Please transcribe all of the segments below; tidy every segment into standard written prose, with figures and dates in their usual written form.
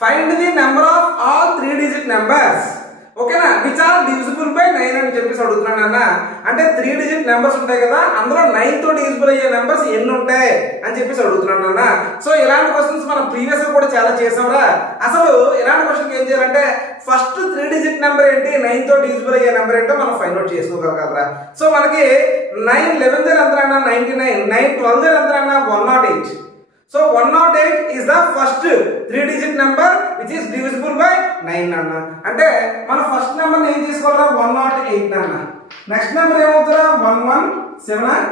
Find the number of all 3 digit numbers. ఓకేనా, which are divisible by 9 అని చెప్పేసి అడుగుతున్నాను అన్న. అంటే 3 డిజిట్ నెంబర్స్ ఉంటాయి కదా, అందులో 9 తో డివిజిబుల్ అయ్యే నెంబర్స్ ఎన్ని ఉంటాయి అని చెప్పేసి అడుగుతున్నాను అన్న. సో ఇలాంటి క్వశ్చన్స్ మనం ప్రీవియస్ గా కూడా చాలా చేసాంరా. అసలు ఇలాంటి క్వశ్చన్ ఏం చేయాలంటే ఫస్ట్ 3 డిజిట్ నెంబర్ ఏంటి, 9 తో డివిజిబుల్ అయ్యే నెంబర్ ఏంటో మనం ఫైండ్ అవుట్ చేసుకోగలరా. సో మనకి 9 11 ఎంతనా 99, 9 12 ఎంతనా 108. So 108 is the first 3 digit number which is divisible by 9 అన్న. అంటే మన ఫస్ట్ నెంబర్ ఏం చేసుకోవాలరా 108 అన్న. నెక్స్ట్ నెంబర్ ఏమవుతుందా 117,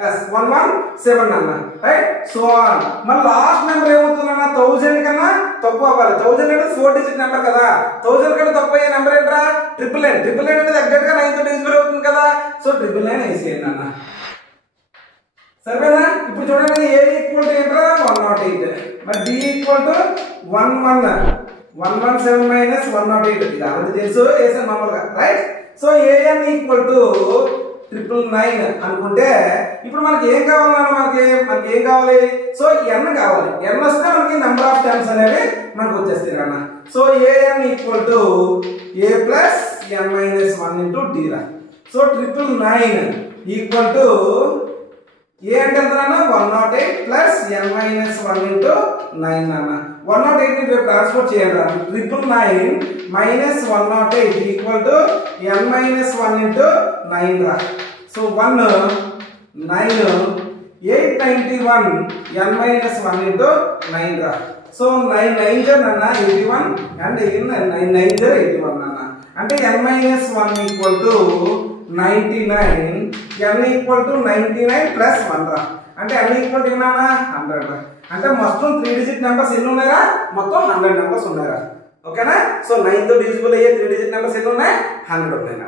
yes 117 అన్న, రైట్. సో మన లాస్ట్ నెంబర్ ఏమవుతుందన్న 1000 కన్నా తక్కువ అవ్వాలి. 1000 అంటే 4 డిజిట్ నెంబర్ కదా, 1000 కన్నా తక్కువ అయ్యే నెంబర్ ఏంట్రా 999. 999 అనేది ఎగ్జాక్ట్ గా 9 తో డివిజిబుల్ అవుతుంది కదా. సో 999 వేసేయండి అన్న. సరేనా, ఇప్పుడు చూడండి ఏ ఈక్వల్ టు ఏంట్రా 108, మరి డి ఈక్వల్ టు 117 మైనస్ 108 ఇది ఆల్రెడీ తెలుసు వేసాను మామూలుగా, right. So a n equal to 999 అనుకుంటే ఇప్పుడు మనకి ఏం కావాలన్నా మనకి ఏం కావాలి, సో ఎన్ కావాలి. ఎన్ వస్తే మనకి నెంబర్ ఆఫ్ టైమ్స్ అనేవి మనకు వచ్చేస్తాయి అన్న. So a n equal to a plus n minus 1 into d రా. సో 999 ఈక్వల్ టు ఏ అంటే ఎంత అన్న 108 ప్లస్ ఎన్ మైనస్ 1 ఇంటూ 9 అన్న. 108 ని ట్రాన్స్పోర్ట్ చేయండి రా. 999 minus 108 equal to n minus 1 into 9 రా. సో 1 9 891 ఎన్ మైనస్ 1 ఇంటూ 9 రా. సో 9 9 అన్న 81 అండ్ 9 9 81 అన్న. అంటే N minus 1 equal to 99, n equal to 99 plus 1 రా. అంటే n ఈక్వల్ టు ఏనా 100 రా. అంటే మొత్తం 3 డిజిట్ నెంబర్స్ ఎన్ని ఉన్నాయా, మొత్తం 100 నెంబర్స్ ఉన్నాయా. ఓకేనా. సో 9 తో డివిజిబుల్ అయ్యే 3 డిజిట్ నెంబర్స్ ఎన్ని ఉన్నాయి 100 ఉన్నాయి.